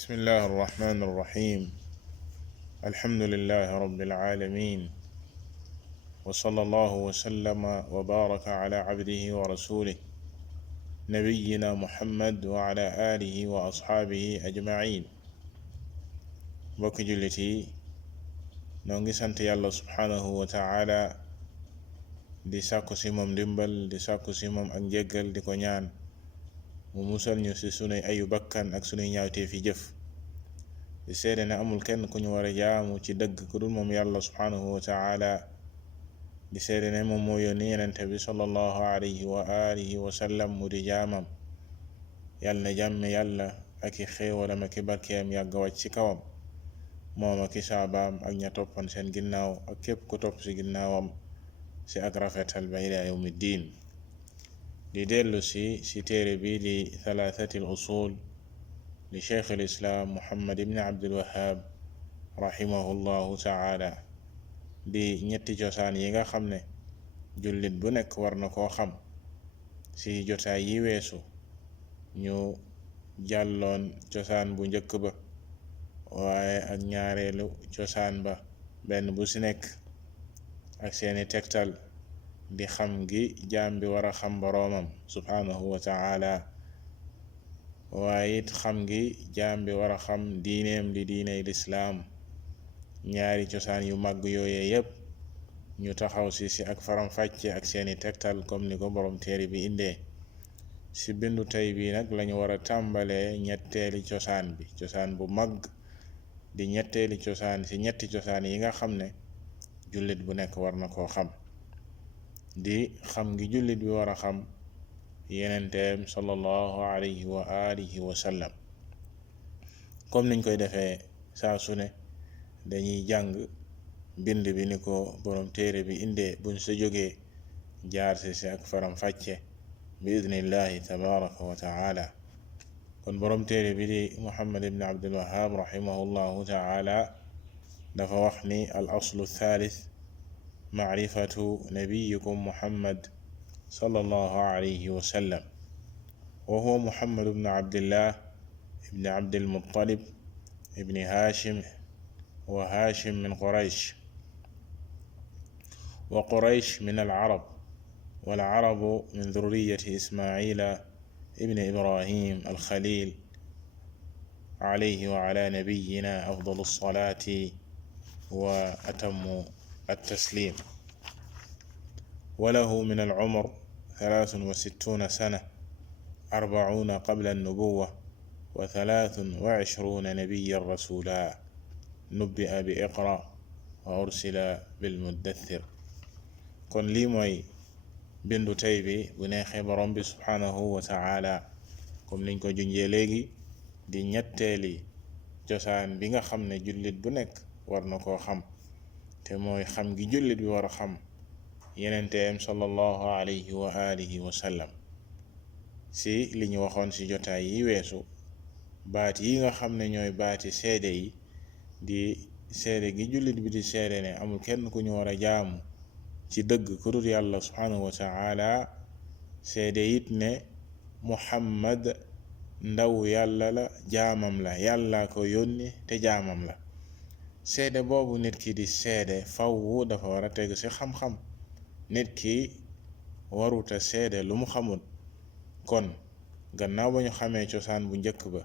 بسم الله الرحمن الرحيم. الحمد لله رب العالمين، وصلى الله وسلم وبارك على عبده ورسوله نبينا محمد وعلى آله وأصحابه أجمعين. mbokki jullit yi noo ngi sant yàlla subhanahu wa taala di sàkku si moom ndimbal, di sàkku si moom ak njéggal, di ko ñaan mu musal ñu ci sunuy ayu bakkan ak sunuy ñaawtee fi jëf, di seede ne amul kenn ku ñu war a jaamu ci dëgg ku dul moom yàlla subhanahu wa taala, di seede ne moom moo yónni yenente bi sallallahu alayhi wa alihi wa sallam mu di jaamam. yàlla na jàmme yàlla ak i xéewalam ak i barkeem yàgg wàcc ci kawam, moom ak i saabaam ak ña toppan seen ginnaaw ak képp ku topp ci ginnaawam ci ak rafetal ba ila yawmi diin. di dellu si téere bi di thalathati al usul li cheikh al islam muhammad ibn abdul wahhab rahimahullahu taala, di ñetti cosaan yi nga xam ne jullit bu nekk war na koo xam. ci jotaay yi weesu ñu jàlloon cosaan bu njëkk ba, waaye ak ñaareelu cosaan ba, benn bu ci nekk ak seeni tegtal di xam gi jaam bi war a xam boroomam subhanahu wa taala, waaye it xam gi jaam bi war a xam diineem di diiney lislaam. ñaari cosaan yu màgg yooyee yépp ñu taxaw ci ak faram-fàcce ak seeni tegtal comme ni ko boroom téere bi indee. ci bindu tey bi nag lañu war a tàmbalee ñetteeli cosaan bi, cosaan bu màgg di ñetteeli cosaan ci ñetti cosaan yi nga xam ne jullit bu nekk war na koo xam, di xam gi jullit bi war a xam yenenteem sallallahu alayhi wa alihi wa sallam. comme niñ koy defee saa su ne dañuy jàng bind bi ni ko boroom téere bi indee, buñ sa jógee jaar ci ak faram-fàcce bi idnillahi tabaraka wa taala. kon boroom téere bi di muhammad ibn abdul wahhab rahimahullahu taala dafa wax ni al aslu thalith macrifatu nabiyikum muhammad sallallahu alayhi wa sallam, wa huwa muhammad ibn abdillah ibn abdil muttalib ibn hashim wa hashim min quraysh wa quraysh min al arab wal arabu min dhurriyyati ismaila ibn ibrahim al khalil alayhi wa ala nabiyyina afdalu salati wa atammu التسليم. وله من العمر 63 سنة، 40 قبل النبوة و23 نبيا رسولا، نبئ بإقرأ وأرسل بالمدثر. kon lii mooy bindu tey bi bu neexee borom bi subhanahu wa taala, comme niñ ko junjee léegi, di ñetteeli cosaan bi nga xam ne jullit bu nekk war na koo xam, te mooy xam gi jullit bi war a xam yenenteem sallallahu alayhi wa alihi wa sallam. ci li ñu waxoon ci jotaay yi weesu, baat yi nga xam ne ñooy baati seede yi, di seede gi jullit bi di seede ne amul kenn ku ñu war a jaamu ci dëgg ku dul yàlla subhanahu wa taala, seede it ne muhammad ndaw yàlla la, jaamam la, yàlla ko yónni te jaamam la. seede boobu nit ki di seede fawwu dafa war a tegu ci xam-xam. nit ki waruta seede lu mu xamul. kon gannaaw ba ñu xamee cosaan bu njëkk ba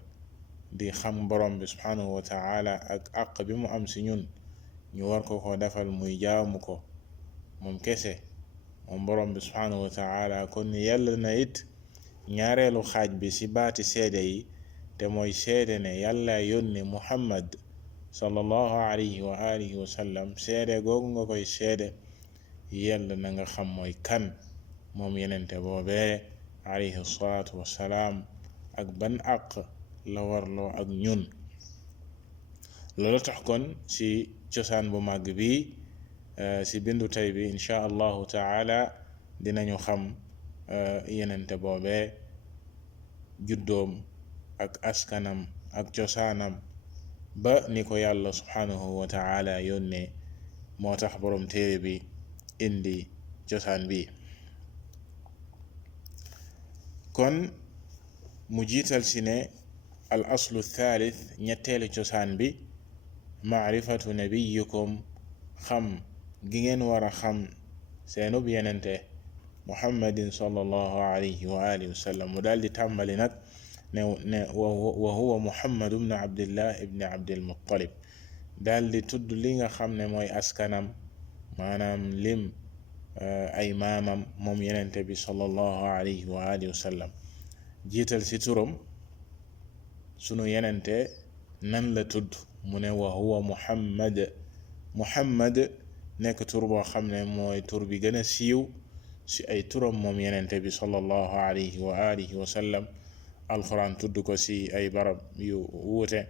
di xam borom bi subhanahu wa taala ak àq bi mu am ci ñun, ñu war ko defal muy jaamu ko moom kese, moom borom bi subhanahu wa taala. kon yàlla na it ñaareelu xaaj bi ci baati seede yi, te mooy seede ne yàlla yónni muhammad sallallahu alayhi wa alihi wa sallam. seede googu nga koy seede, yàlla na nga xam mooy kan moom yenente boobee alayhi salaatu wassalaam, ak ban àq la warloo ak ñun. loolu tax kon ci cosaan bu màgg bi, ci bindu tey bi insha allahu taala dinañu xam yenente boobee, juddoom ak askanam ak cosaanam ba ni ko yàlla subhanahu wa taala yónnee. moo tax boroom téere bi indi cosaan bi. kon mu jiital ci ne al aslu thalith ñetteelu cosaan bi maarifatu nabiyikum xam gi ngeen war a xam seenub yenente muhammadin sallallahu alayhi wa alihi wa sallam mu daal di tàmbali nag ne wa huwa muhammad ibn abdillah ibn abdil muttalib daal di tudd li nga xam ne mooy askanam maanaam lim ay maamam moom yenente bi sallallahu alayhi wa alihi wa sallam jiital ci turam sunu yenente nan la tudd mu ne wa huwa muhammad nekk tur boo xam ne mooy tur bi gën a siiw ci ay turam moom yenente bi sallallahu alayhi wa alihi wa sallam alquran tudd ko ci ay barab yu wuute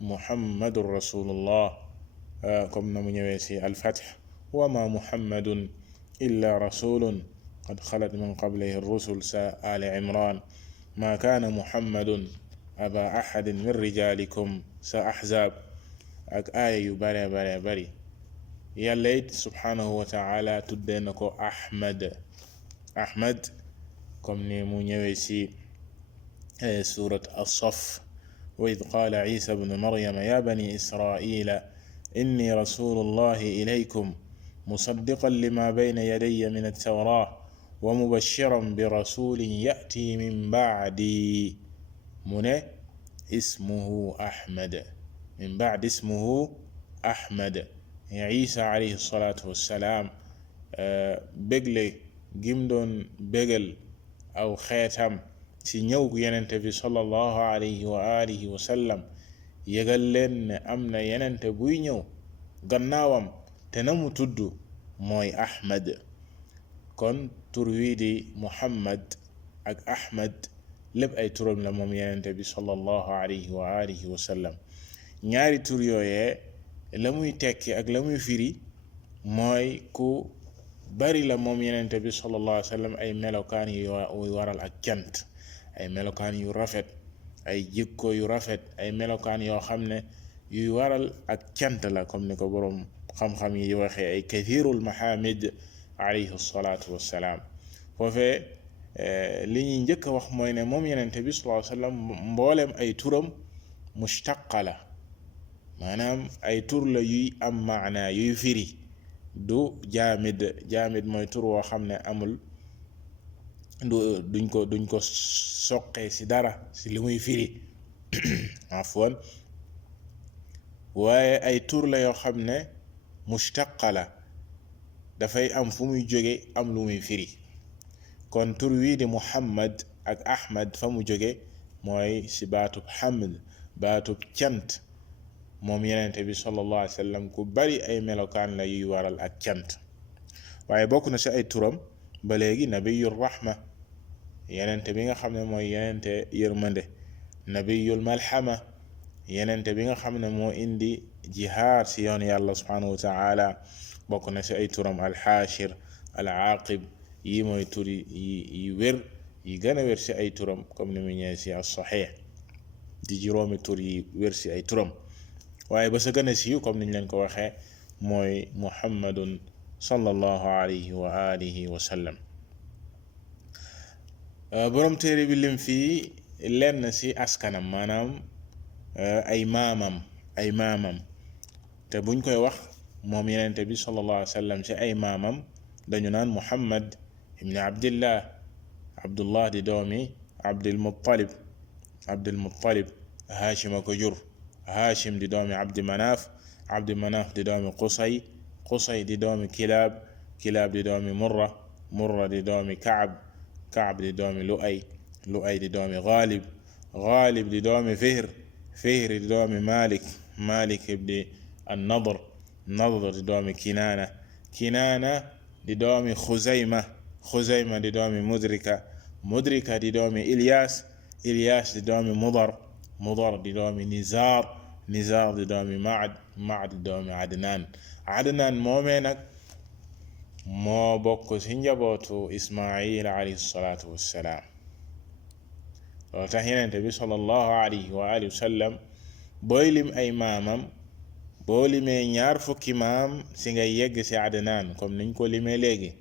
muhammadun rasulullah comme na mu ñëwee ci alfath wa ma muhammadun illa rasulun qad xalat min qablihi rusul sa ali imran ma kaana muhammadun aba ahadin min rijalikum sa ahzab ak aaya yu bare bare bari yàlla it subhanahu wa ta'ala tuddee na ko ahmad comme ni mu ñëwee ci surat as-saff wa id qaala isa ibnu maryama ya bani israila inni rasulullahi ilaykum musaddiqan lima bayna yadayya min at-tawrah wa mubashiran bi rasulin ya'ti min ba'di mu ne ismuhu ahmad min ba'di ismuhu ahmad isa alayhi salatu wassalaam bégle gim doon bégal aw xeetam ci ñëw gu yenente bi sallallahu alayhi wa alihi wa sallam yëgal leen ne am na yenente buy ñëw gannaawam te na mu tudd mooy ahmad kon tur wii di muhammad ak ahmad lépp ay turam la moom yenente bi sallallahu alayhi wa alihi wa sallam ñaari tur yooyee la muy tekki ak la muy firi mooy ku bari la moom yenente bi sallallahu alayhi wa sallam ay melokaan yu waral ak cant ay melokaan yu rafet ay jikko yu rafet ay melokaan yoo xam ne yuy waral ak cant la comme ni ko boroom xam-xam yi waxee ay kathirul mahamid alayhi salatu wassalaam foofee li ñuy njëkk a wax mooy ne moom yenente bi sallallahu alayhi wa sallam mboolem ay turam mushtaqa la maanaam ay tur la yuy am maana yuy firi du jaamid mooy tur woo xam ne amul duñ ko soqee ci dara ci li muy firi afwan waaye ay tur la yoo xam ne mushtaqa la dafay am fu muy jóge am lu muy firi kon tur wii di muhammad ak ahmad fa mu jóge mooy ci baatub hamd baatub cant moom yenente bi sallallahu alayhi wa sallam ku bari ay melokaan la yuy waral ak cant waaye bokk na ci ay turam ba léegi nabiyul rahma yenente bi nga xam ne mooy yenente yërmande nabiyul malhama yenente bi nga xam ne moo indi jihaad ci yoon yàlla subhanahu wa ta'ala bokk na ci ay turam alxaashir alaaqib yi mooy tur yi wér yi gën a wér ci ay turam comme ni mu ñëwee ci as-saxiix di juróomi tur yi wér ci ay turam waaye ba sa gën a siiw comme niñ leen ko waxee mooy muhammadun sallallahu alayhi wa alihi wa sallam borom téere bi lim fii lenn ci askanam maanaam ay maamam te buñ koy wax moom yenente bi sallallahu alayhi wa sallam ci ay maamam dañu naan muhammad ibn abdullah di doomi abdul muttalib haashima ko jur haashim di doomi abdi manaaf di doomi qusay di doomi kilaab di doomi murra di doomi kaab di doomi lu'ay di doomi ghalib di doomi fihr di doomi malik ibni an-nadr di doomi kinaana di doomi xuzayma di doomi mudrika di doomi ilyas di doomi mudar di doomi nizar di doomi maad di doomi adnaan moomee nag moo bokk ci njabootu ismail alayhi salatu wassalaam loolu tax yenente bi sallallahu alayhi wa alihi wa sallam booy lim ay maamam boo limee ñaar fukki maam ci ngay yegg ci adnaan comme niñ ko limee léegi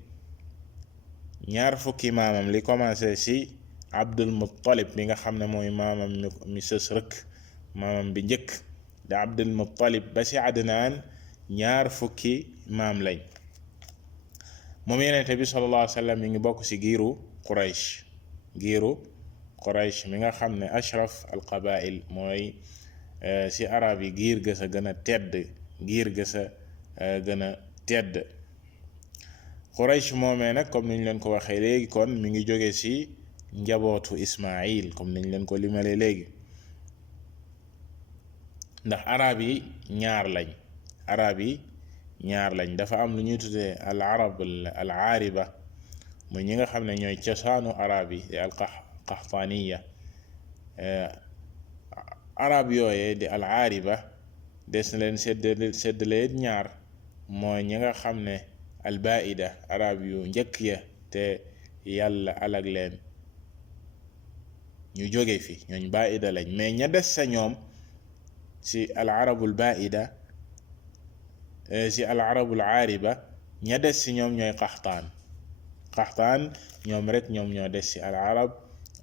ñaar fukki maamam li commencé ci Abdul Muttalib mi nga xam ne mooy maamam mi sës rëkk maamam bi njëkk di Abdul Muttalib ba ci Adnaan ñaar fukki maam lañ. moom yenente bi sallallahu alayhi wa sallam mi ngi bokk ci giiru Quraysh mi nga xam ne ashraf al qabail mooy ci arab yi giir ga sa gën a tedd Quraysh moomee nag comme niñ leen ko waxee léegi kon mi ngi jóge ci njabootu Ismail comme niñ leen ko limale léegi, ndax arab yi ñaar lañ dafa am lu ñuy tuddee al arab al aariba muy ñi nga xam ne ñooy cosaanu arab yi di al qaxtaaniya. arab yooyee di al aariba des na leen séddale ñaar, mooy ñi nga xam ne al baida arab yu njëkk ya te yàlla alag leen ñu jóge fi ñooñ baida lañ, mais ña des sa ñoom ci al arabul baida ci al arabul aariba ña des ci ñoom ñooy qaxtaan ñoom rek ñoom ñoo des ci al arab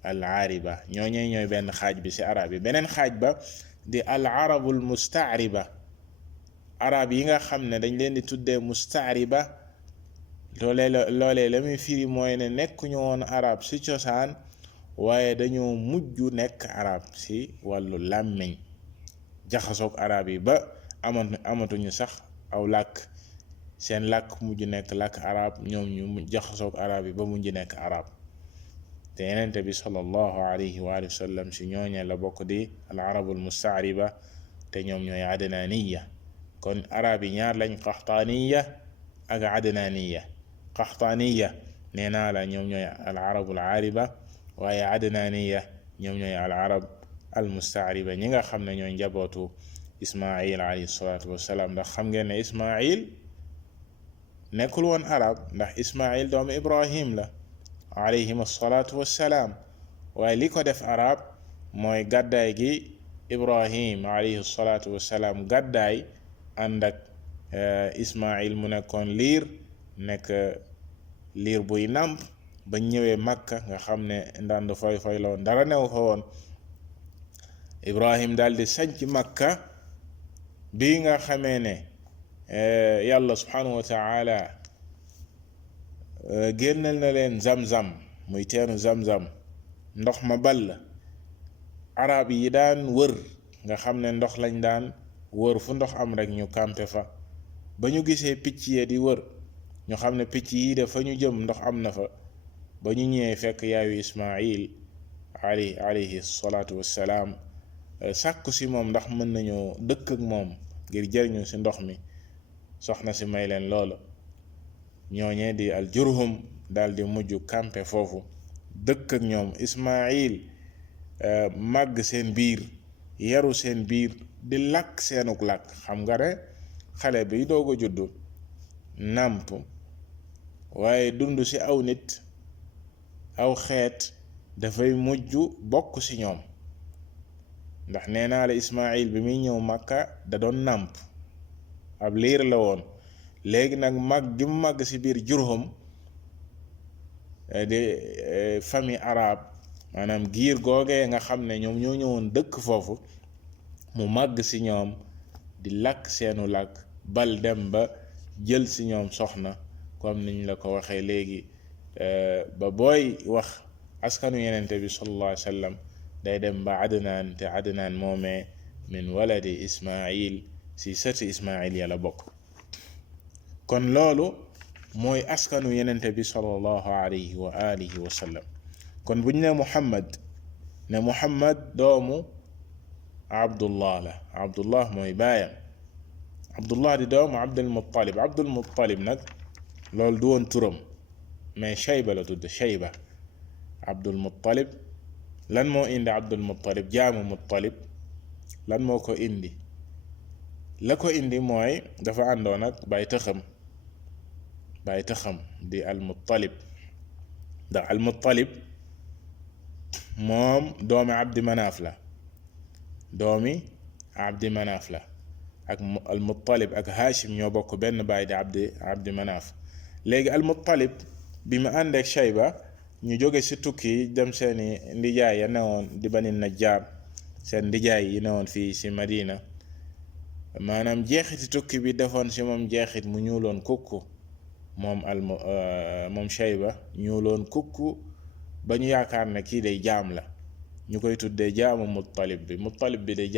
al aariba, ñooy benn xaaj bi ci arab yi. beneen xaaj ba di al arabul mustaariba, arab yi nga xam ne dañ leen di tuddee mustaariba, loolee la muy firi mooy ne nekkuñu woon arab ci cosaan waaye dañoo mujj nekk arab ci wàllu làmmiñ, jaxasoog arab yi ba amatuñu sax aw làkk, seen làkk mujj nekk làkk arab, ñoom ñu jaxasoog arab yi ba mujj nekk arab. te yenente bi sallallahu alayhi wa sallam ci ñooñe la bokk di al arabul mustaariba, te ñoom ñooy adnaaniya. kon arab yi ñaar lañ, qaxtaaniya ak adnaaniya. qaxtaaniya nee naa la ñoom ñooy al arabul aariba, waaye adnaaniya ñoom ñooy al arab al mustaariba, ñi nga xam ne ñooy njabootu Ismail alayhi salaatu wassalaam. ndax xam ngeen ne Ismail nekkul woon arab, ndax Ismail doomu Ibrahim la alayhim assalaatu wassalaam, waaye li ko def arab mooy gàddaay gi Ibrahim alayhi salaatu wassalaam gàddaay ànd ak Ismail mu nekkoon nekk liir buy nàmp ba ñëwee Makka nga xam ne ndand foy la woon, dara new fa woon. Ibrahim daal di sanc Makka bi nga xamee ne yàlla subhanahu wa taala génnal na leen zamzam muy teenu zamzam, ndox ma ball. arab yi daan wër nga xam ne ndox lañ daan wër, fu ndox am rek ñu kampe fa. ba ñu gisee picc yee di wër, ñu xam ne picc yi dafa ñu jëm ndox am na fa. ba ñu ñëwee fekk yaayu Ismail alayhi salaatu wassalaam sàkku si moom ndax mën nañoo dëkk ak moom ngir jëriñu si ndox mi, soxna si may leen loolu. ñooñee di al Jurhum daal di mujj kampe foofu dëkk ak ñoom. Ismail màgg seen biir, yaru seen biir, di làkk seenuk làkk. xam nga ne xale bi doog a juddu nàmp waaye dund ci aw nit aw xeet dafay mujj bokk ci ñoom, ndax nee naa la Ismail bi muy ñëw Makka da doon nàmp, ab liir la woon. léegi nag màgg gi mu màgg ci biir Jurhum di famille arabe, maanaam giir googee nga xam ne ñoom ñoo ñëwoon dëkk foofu, mu màgg ci ñoom di làkk seenu làkk, bal dem ba jël ci ñoom soxna comme niñ la ko waxee léegi. ba booy wax askanu yenente bi sallallahu alayhi wa sallam day dem ba Adnaan, te Adnaan moomee min waladi Ismail, ci sëti Ismail ya la bokk. kon loolu mooy askanu yenente bi sallallahu alayhi wa alihi wa sallam. kon buñ ne Muhammad doomu Abdullah la, Abdullah mooy baayam. Abdullah di doomu Abdul Muttalib nag loolu du woon turam, mais Shayba la tudd, Shayba. Abdul Muttalib lan moo indi Abdul Muttalib, jaamu Muttalib lan moo ko indi? la ko indi mooy dafa àndoon ak bàyyi tëxam di al Muttalib. ndax al Muttalib moom doomi Abdi Manaaf la, ak al Muttalib ak Hashim ñoo bokk benn baay di Abdi Manaaf. léegi al Muttalib bi mu àndeek Shayba ñu jóge ci tukki dem seeni ndijaay ya newoon di Bani Najjar seen ndijaay yi newoon fii ci Madina maanaam jeexiti tukki bi defoon ci moom jeexit mu ñuuloon kukku moom Shayba ñuuloon kukku ba ñu yaakaar ne kii day jaam la ñu koy tuddee jaamu Muttalib bi de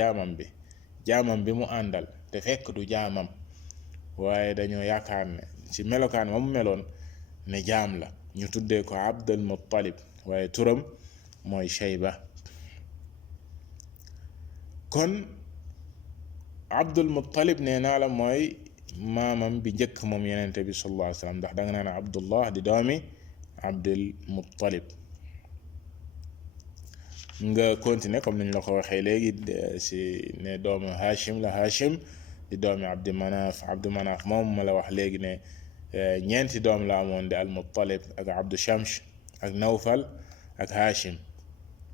jaamam bi mu àndal te fekk du jaamam waaye dañoo yaakaar ne ci melokaan ma mu meloon ne jaam la ñu tuddee ko Abdul Muttalib waaye turam mooy Shayba. kon Abdul Muttalib nee naa la mooy maamam bi njëkk moom yenente bi sallallahu alayhi wa sallam ndax danga naan Abdullah di doomi Abdul Muttalib. nga continuer comme niñ la ko waxee léegi ci ne doomu Hashim la, Hashim di doomi Abdu Manaf moom ma la wax léegi ne ñeenti doom la amoon di al Muttalib ak Abdu Shamsh ak Nawfal ak Hashim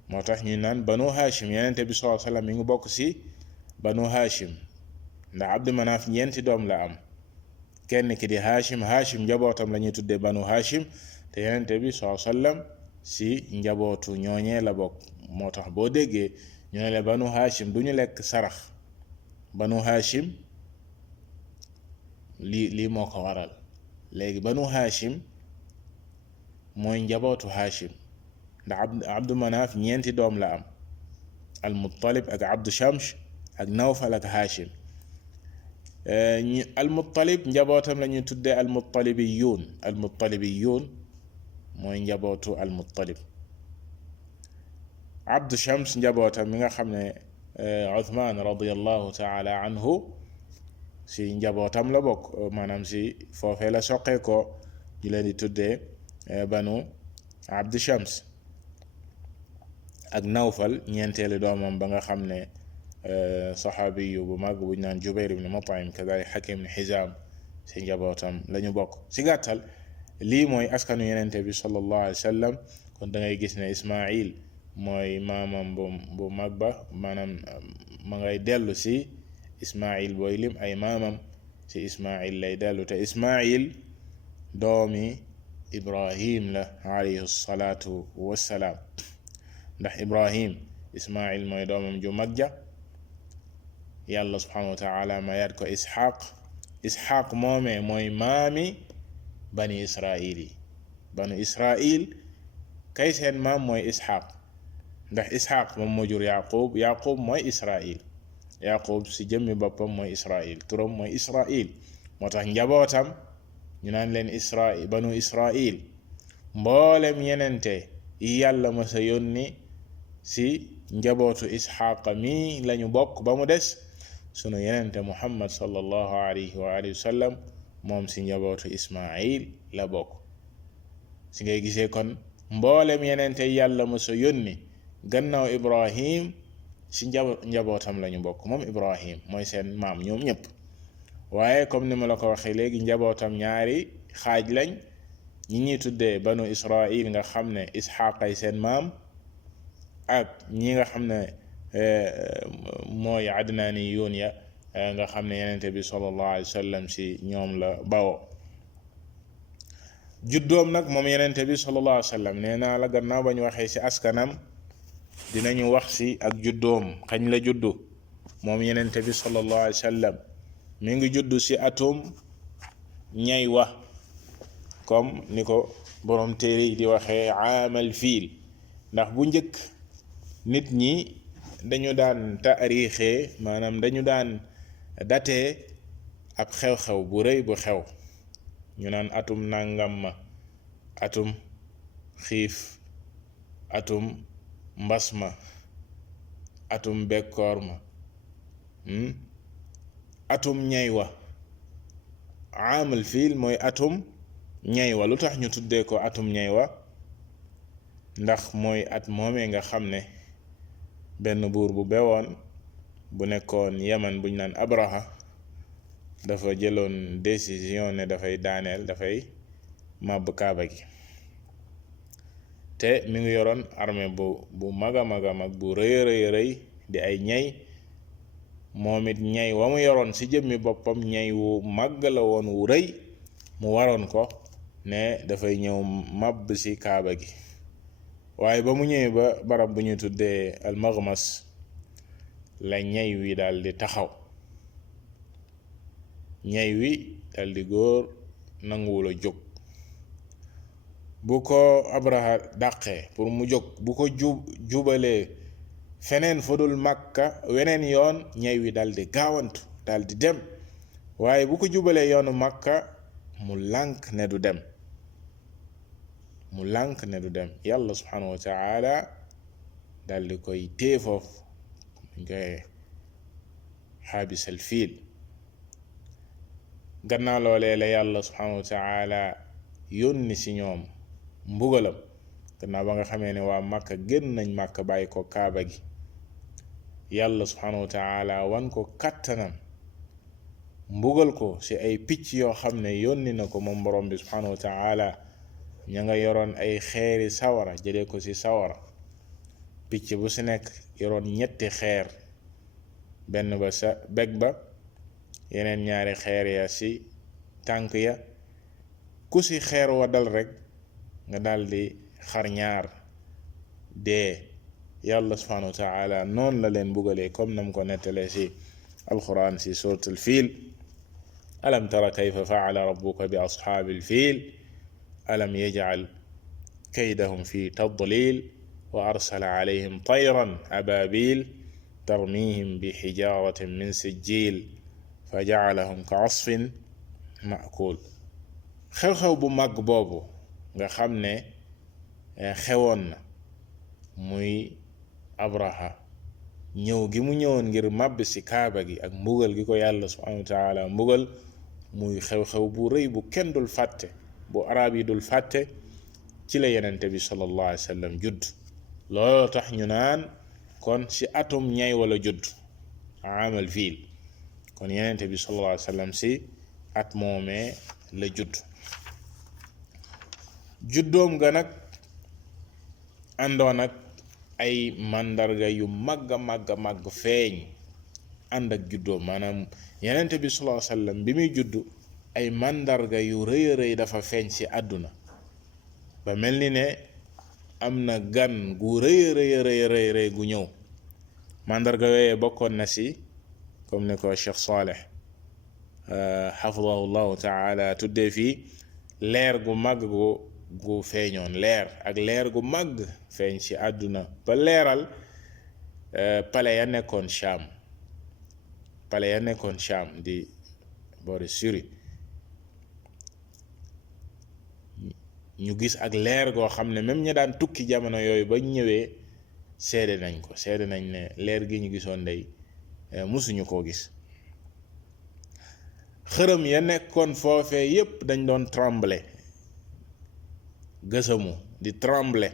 moo tax ñu naan banu Hashim yenente bi sallallahu alayhi wa sallam mi ngi bokk ci banu Hashim ndax Abdu Manaf ñeenti doom la am kenn ki di Hashim njabootam la ñuy tuddee banu Hashim te yenente bi sallallahu alayhi wa sallam ci njabootu ñooñee la bokk moo tax boo déggee ñu ne la banu Hashim du ñu lekk sarax banu Hashim lii moo ko waral léegi banu Hashim mooy njabootu Hashim ndax Abdu Manaf ñeenti doom la am al Muttalib ak Abdu Shamsh ak Nawfal ak Hashim al Muttalib njabootam la ñuy tuddee al Muttalibiyuun mooy njabootu al Muttalib. Abdu Shams njabootam mi nga xam ne Uthman radiyallahu taala anhu si njabootam la bokk maanaam si foofee la soqee ko ñu leen di tuddee banu Abdu Shams ak Nawfal ñeenteelu doomam ba nga xam ne saxaabiyu bu mag buñ naan Jubayr ibn Mut'im kadalik Hakim ibn Hizam si njabootam la ñu bokk. si gàttal lii mooy askanu yenente bi sallallahu alayhi wa sallam kon da ngay gis ne Ismail mooy maamam bu mag ba maanaam ma ngay dellu si Ismail booy lim ay maamam si Ismail lay dellu te Ismail doomi Ibrahim la alayhi salaatu wassalaam ndax Ibrahim Ismail mooy doomam ju mag ja yàlla subhanahu wa taala mayaat ko Ishaq moomee mooy maami bani Israil kay seen maam mooy Ishaq ndax Ishaq moom moo jur Yaqub mooy Israil Yaqub si jëmmi boppam mooy Israil turam mooy Israil moo tax njabootam ñu naan leen banu Israil mboolem yenente yi yàlla ma sa yónni si njabootu Ishaq mi lañu bokk ba mu des sunu yenente Muhammad sallallahu alayhi wa alihi wa sallam moom si njabootu Ismail la bokk. si ngay gisee kon mboolem yenente yàlla ma sa yónni gannaaw Ibrahim si njabootam lañu bokk moom Ibrahim mooy seen maam ñoom ñëpp waaye comme ni ma la ko waxee léegi njabootam ñaari xaaj lañ ñi ñuy tuddee banu Israil nga xam ne Ishaq ay seen maam ak ñi nga xam ne mooy adnaani yoon ya nga xam ne yenente bi sallallahu alayhi wa sallam si ñoom la bawoo. juddoom nag moom yenente bi sallallahu alayhi wa sallam nee naa la gannaaw ba ñu waxee si askanam dinañu wax si ak juddoom kañ la juddu moom yenente bi sallallahu alayhi wa sallam mi ngi juddu si atum ñay wa comme ni ko borom téere yi di waxee aamal fiil ndax bu njëkk nit ñi dañu daan taarixee maanaam dañu daan datee ab xew-xew bu rëy bu xew ñu naan atum nangam ma atum xiif atum mbas ma atum bekkoor ma atum ñay wa aamal fiil mooy atum ñay wa lu tax ñu tuddee ko atum ñay wa ndax mooy at moomee nga xam ne benn buur bu bewoon bu nekkoon Yaman buñ naan Abraha dafa jëloon décision ne dafay dafay màbb kaaba gi te mi ngi yoroon armée bu mag a mag a mag bu rëy di ay ñay moom it ñay wa mu yoroon ci jëmmi boppam ñay wu màgg la woon wu rëy mu waroon ko ne dafay ñëw màbb ci kaaba gi waaye ba mu ñëwee ba barab bu ñu tuddee al Maghmas la ñay wi daal di taxaw, ñay wi daal di góor nanguwul a jóg. bu ko Abraha dàqee pour mu jóg, bu ko jubalee feneen fudul Makka weneen yoon, ñay wi daal di gaawantu daal di dem. waaye bu ko jubalee yoonu Makka mu lànk ne du dem, mu lànk ne du dem. yàlla subhanahu wa taala daal di koy téye foofu, ngay xaabisal fiil. gannaaw loolee la yàlla subhanahu wa taala yónni si ñoom mbugalam, gannaaw ba nga xamee ne waa Makka génn nañ Makka bàyyi ko kaaba gi. yàlla subhanahu wa taala wan ko kattanam, mbugal ko ci ay picc yoo xam ne yónni na ko moom borom bi subhanahu wa taala. ña nga yoroon ay xeeri sawara, jëlee ko ci sawara. picc bu ci nekk yoroon ñetti xeer, benn ba sa beg ba, yeneen ñaari xeer ya ci tànk ya. ku ci xeer wa dal rek nga daldi xar ñaar dee. yàlla subhanahu wa taala noonu la leen mbugalee comme nam ko nettalee ci alquran ci suratul fiil. alam tara kayfa faala rabbuka bi ashaabil fiil alam yaj'al kaydahum fi tadlil wa arsala alayhim tayran ababil tarmihim bi hijaratin min sijjil fa ja'alahum ka asfin ma'kul. xew-xew bu mag boobu nga xam ne xewoon na, muy Abraha ñëw gi mu ñëwoon ngir màbb ci kaaba gi ak mbugal gi ko yàlla subhanahu wa taala mbugal, muy xew-xew bu rëy bu kenn dul fàtte, bu arab yi dul fàtte. ci la yenente bi sallallahu alayhi wa sallam judd. looloo tax ñu naan kon ci atum ñay wala judd, amal fiil. kon yenente bi sallallahu alayhi wa sallam ci at moomee la judd. juddoom ga nag àndoon ak ay màndarga yu màgg a màgg feeñ ànd ak juddoom. maanaam yenente bi sallallahu alayhi wa sallam bi muy judd ay màndarga yu rëy a rëy dafa feeñ ci àdduna, ba mel ni ne am na gan gu rëy gu ñëw. màndarga yooyee bokkoon na ci, comme ni ko Cheikh Saleh xafidahu llahu taala tuddee fii, leer gu màgg gu feeñoon, leer gu màgg feeñ ci àdduna ba leeral pale ya nekkoon Sham, di boori Syrie. ñu gis ak leer goo xam ne même ña daan tukki jamono yooyu ba ñëwee seede nañ ne leer gi ñu gisoon day musuñu koo gis. xërëm ya nekkoon foofee yépp dañ doon trembler, gësamu di trembler.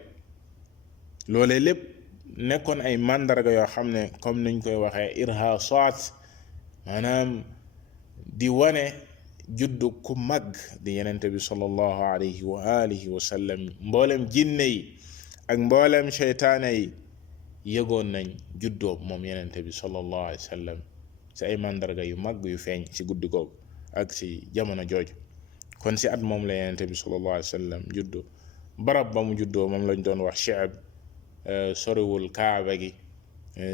loolee lépp nekkoon ay màndarga yoo xam ne comme niñ koy waxee irhaasaat, maanaam di wane juddu ku mag di yenente bi sallallahu alayhi wa alihi wa sallam. mboolem jinne yi ak mboolem seytaane yi yëgoon nañ juddoom moom yenente bi sallallahu alayhi wa sallam ci ay màndarga yu mag yu feeñ ci guddi googu ak ci jamono jooju. kon ci at moom la yenente bi sallallahu alayhi wa sallam juddu. barab ba mu juddoo moom lañ doon wax Shi'b, soriwul kaaba gi,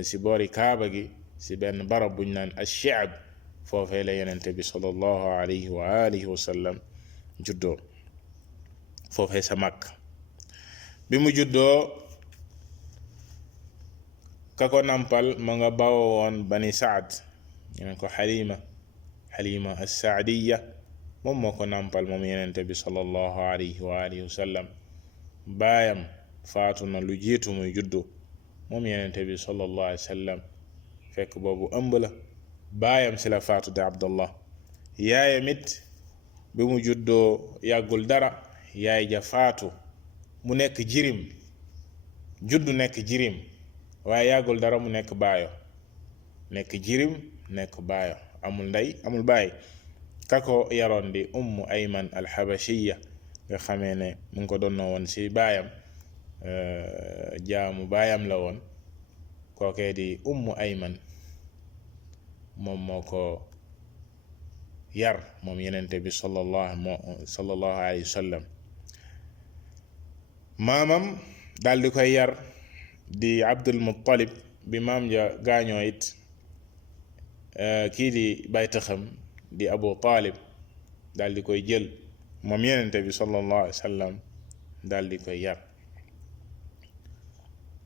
ci boori kaaba gi ci benn barab buñ naan ash-Shi'b. foofee la yenente bi sallallahu alayhi wa alihi wa sallam juddoo, foofee sa Makka. bi mu juddoo ka ko nampal ma nga bawoo woon Bani Saad, ñu ne ko Halima as-Saadiya. moom moo ko nampal moom yenente bi sallallahu alayhi wa alihi wa sallam. baayam faatu na lu jiitu muy juddu moom yenente bi sallallahu alayhi wa sallam, fekk boobu ëmb la. baayam ci la faatu de Abdullah. yaayam it bi mu juddoo yàggul dara yaay ja faatu, mu nekk jirim, juddu nekk jirim, waaye yàggul dara mu nekk baayo, amul ndey amul baay. kako yaroon di Ummu Ayman al-Habashiyya nga xamee ne mu ngi ko doon woon ci baayam, jaamu baayam la woon. kookee di Ummu Ayman moom moo ko yar moom yenente bi sallallahu alayhi wa sallam. maamam daal di koy yar di Abdul Muttalib bi maam ja gaañoo it kii di baytaxam di Abu Talib daal di koy jël moom yenente bi sallallahu alayhi wa sallam daal di koy yar.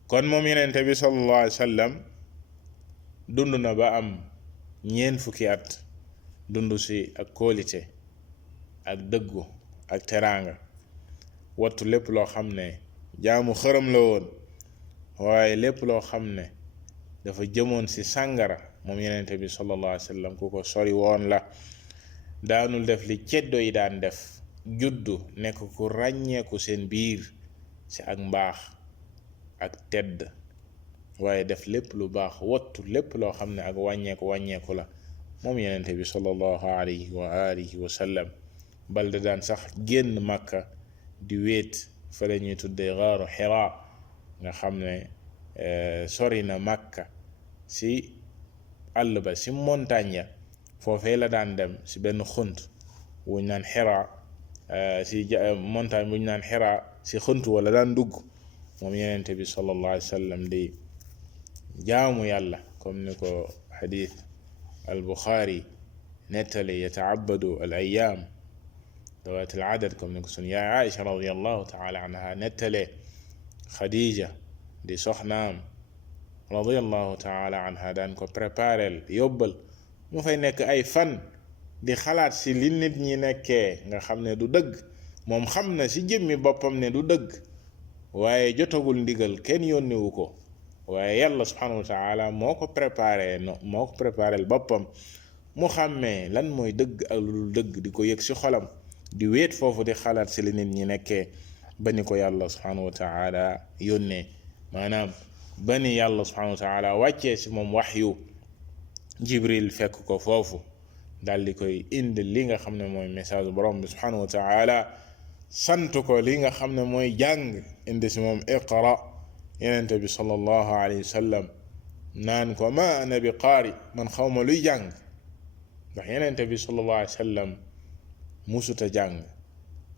kon moom yenente bi sallallahu alayhi wa sallam dund na ba am ñeent fukki at dund si ak kóolite ak dëggu ak teraanga, wattu lépp loo xam ne jaamu xërëm la woon, waaye lépp loo xam ne dafa jëmoon si sàngara moom yenente bi sallallahu alayhi wa sallam ku ko sori woon la. daanul def li ceddo yi daan def, juddu nekk ku ràññeeku seen biir ci ak mbaax ak tedd, waaye def lépp lu baax, wattu lépp loo xam ne ak wàññeeku la moom yenente bi sallallahu alayhi wa alihi wa sallam. bal da daan sax génn Makka di wéet fa la ñuy tuddee gaaru Hira nga xam ne sori na Makka si àll ba si montagne ya, foofee la daan dem si benn xunt wuñ naan Hira, si montagne buñ naan Hira, si xunt wala daan dugg moom yenente bi sallallahu alayhi wa sallam di jaamu yàlla comme ni ko xadis al Buxaari nettali, yataabadu al ayaam dawaat al adad, comme ni ko sun yaay Aïcha radiyallahu taala anha nettalee. Khadija di soxnaam radiyallahu taala anha daan ko préparel yóbbal mu fay nekk ay fan di xalaat si li nit ñi nekkee nga xam ne du dëgg. moom xam na si jëmmi boppam ne du dëgg, waaye jotagul ndigal, kenn yónnewu ko, waaye yàlla subhanahu wa taala moo ko préparel boppam mu xàmmee lan mooy dëgg ak lu dul dëgg, di ko yëg si xolam, di weet foofu di xalaat si li nit ñi nekkee ba ni ko yàlla subhanahu wa taala yónnee, maanaam ba ni yàlla subhanahu wa taala wàccee si moom waxyu. Jibril fekk ko foofu daal di koy indi li nga xam ne mooy message borom bi subhanahu wa taala, sant ko li nga xam ne mooy jàng, indi si moom iqra. yenente bi sallallahu alayhi wa sallam naan ko ma ana bi qaari, man xawma luy jàng, ndax yenente bi sallallahu alayhi wa sallam musuta jàng,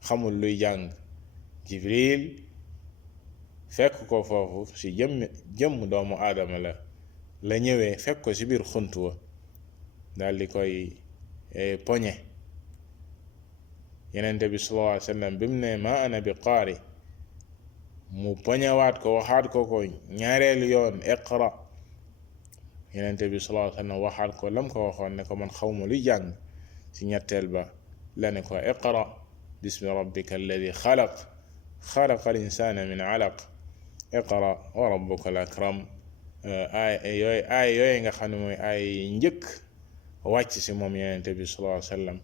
xamul luy jàng. Jibril fekk ko foofu si jëmm doomu aadama la ñëwee, fekk ko si biir xunt wa daal di koy poñe. yenente bi sallallahu alayhi wa sallam bi mu ne ma ana bi qaari, mu poñewaat ko, waxaat ko ñaareelu yoon iqra. yenente bi sallallahu alayhi wa sallam waxaat ko lam ko waxoon ne ko man xawma luy jàng. si ñetteel ba la ne ko iqra bismi rabbika alladi xalaqa al insana min alaq, iqra wa rabbuka al akram. aay yooyu nga xam ne mooy ay njëkk wàcc si moom yenente bi sallallahu alayhi wa sallam.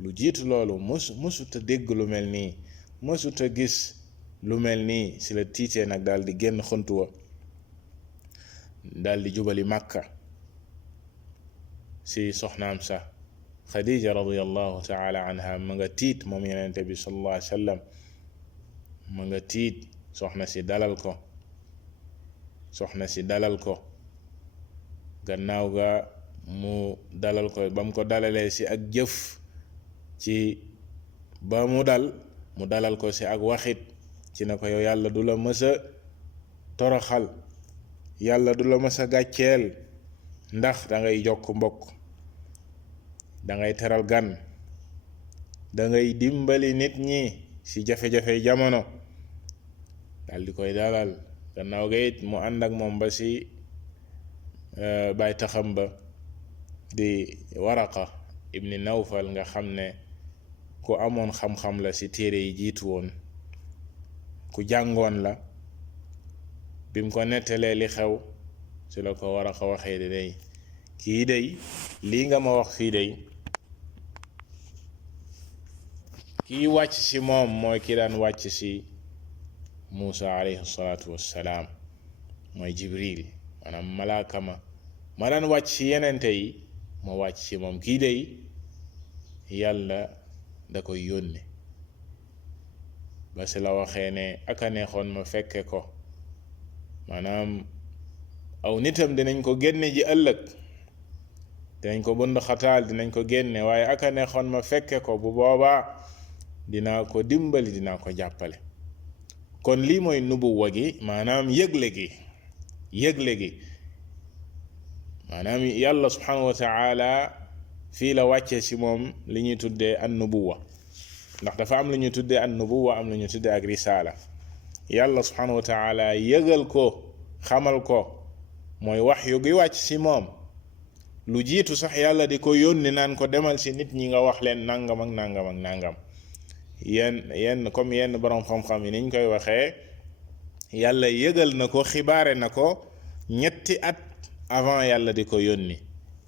lu jiitu loolu mësuta dégg lu mel nii, mësuta gis lu mel nii. si la tiitee nag daal di génn xuntu wa daal di jubali Makka si soxnaam sa Khadija radiyallahu taala anha. ma nga tiit moom yenente bi sallallahu alayhi wa sallam, ma nga tiit. soxna si dalal ko gannaaw ga mu dalal ko, ba mu ko dalalee si ak jëf, ci ba mu dalal ko si ak waxit, ci ne ko yow yàlla du la mës a toroxal, yàlla du la mës a gàcceel, ndax da ngay jokk mbokk, da ngay teral gan, da ngay dimbali nit ñi si jafe-jafe jamono. dal di koy dalal. gannaaw ga it mu ànd ak moom ba si bay taxam ba di Waraqa ibni Nawfal, nga xam ne ku amoon xam-xam la si téere yi jiitu woon, ku jàngoon la. bim ko nettalee li xew si la ko Waraqa waxee di day kii day lii nga ma wax fii day, kii wàcc si moom mooy ki daan wàcc si Muusa alayhi salaatu wassalaam, mooy Jibril, maanaam malaaka ma daan wàcc si yenente yi moo wàcc si moom. kii day yàlla da koy yónne. ba si la waxee ne aka neexoon ma fekke ko, maanaam aw nitam dinañ ko génne ji ëllëg, dinañ ko bënd xataal, dinañ ko génne, waaye aka neexoon ma fekke ko, bu boobaa dinaa ko dimbali, dinaa ko jàppale. kon lii mooy nubuwa gi maanaam yëgle gi maanaam yàlla subhanahu wa taala fii la wàccee ci moom li ñuy tuddee an nubuwa, ndax dafa am lu ñuy tuddee an nubuwa am lu ñuy tuddee ak risaala. yàlla subhanahu wa taala yëgal ko xamal ko mooy waxyu gi wàcc ci moom lu jiitu sax yàlla di ko yónni naan ko demal ci nit ñi nga wax leen nangam ak nangam ak nangam. yenn comme yenn borom xam-xam yi niñ koy waxee, yàlla yëgal na ko xibaare na ko ñetti at avant yàlla di ko yónni,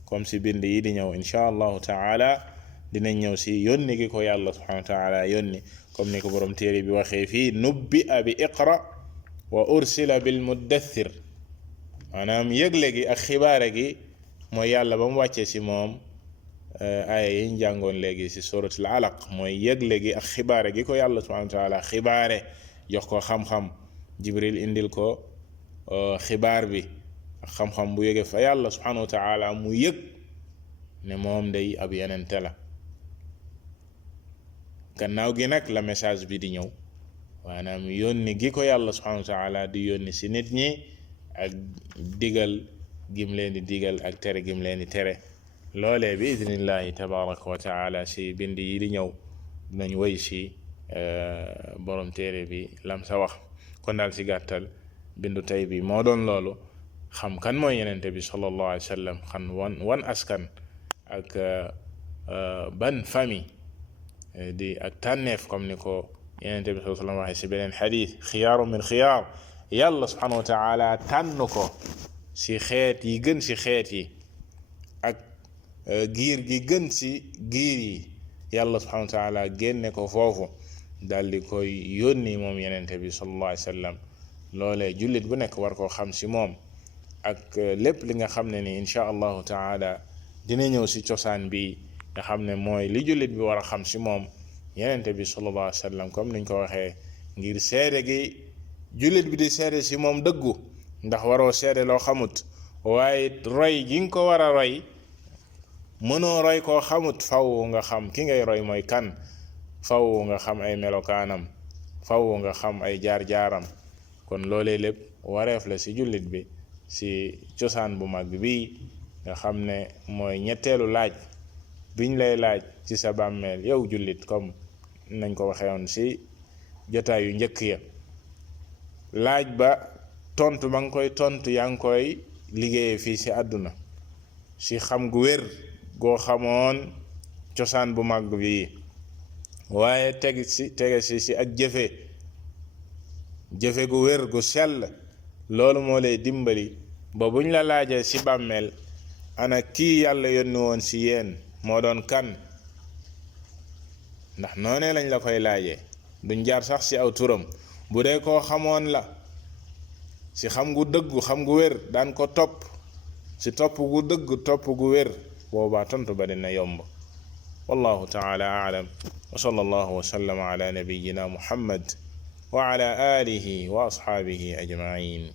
comme si bind yi di ñëw insha allahu taala dinañ ñëw si yónni gi ko yàlla subhanahu wa taala yónni, comme ni ko borom téere bi waxee fii nubbi'a bi iqra wa ursila bil muddathir. maanaam yëgle gi ak xibaare gi mooy yàlla ba mu wàccee si moom aaya yi ñu jàngoon léegi si suratul alaq, mooy yëgle gi ak xibaare gi ko yàlla subhanahu wa taala xibaare jox ko xam-xam. jibril indil ko xibaar bi ak xam-xam bu yëge fa yàlla subhanahu wa taala mu yëg ne moom day ab yenente la. gannaaw gi nag la message bi di ñëw, maanaam yónni gi ko yàlla subhanahu wa taala di yónni si nit ñi ak digal gim leen di digal ak tere gim leen di tere. loolee bi idnillahi tabaraka wa taala si bind yi di ñëw dinañ woy si borom téere bi lam sa wax. kon daal si gàttal bindu tey bi moo doon loolu, xam kan mooy yenente bi sallallahu alayhi wa sallam, xam wan askan ak ban famille di ak tànneef, comme ni ko yenente bi sallallahu alayhi wa sallam waxee si beneen xadis, xiyaaru min xiyaar. yàlla subhanahu wa taala tànn ko si xeet yi gën si xeet yi ak giir gi gën si giir yi. yàlla subhanahu wa taala génne ko foofu daal di koy yónni moom yenente bi sallallahu alayhi wa sallam. loolee jullit bu nekk war koo xam si moom ak lépp li nga xam ne ni insha allahu taala dina ñëw si cosaan bi nga xam ne mooy li jullit bi war a xam si moom yenente bi sallallahu alayhi wa sallam, comme niñ ko waxee, ngir seede gi jullit bi di seede si moom dëggu, ndax waroo seede loo xamut. waaye roy gi nga ko war a roy, mënoo roy koo xamut, faw nga xam ki ngay roy mooy kan, faw nga xam ay melokaanam, faw nga xam ay jaar-jaaram. kon loolee lépp wareef la si jullit bi si cosaan bu mag bi nga xam ne mooy ñetteelu laaj biñ lay laaj ci sa bàmmeel yow jullit, comme nañ ko waxee woon si jotaay yu njëkk ya. laaj ba tontu ba nga koy tontu yaa ngi koy liggéeyee fii si àdduna si xam gu wér goo xamoon cosaan bu mag bi, waaye tege si ak jëfe gu wér gu sell. loolu moo lay dimbali ba buñ la laajee si bàmmeel ana kii yàlla yónni woon si yéen moo doon kan, ndax noonee lañ la koy laajee, duñ jaar sax si aw turam. bu dee koo xamoon la si xam gu dëggu, xam gu wér, daan ko topp si topp gu dëgg, topp gu wér, boobaa tontu ba dina yomb. wallahu taala aalam wa sallallahu wa sallama ala nabiyyina muhammad wa ala alihi wa ashaabihi ajmain.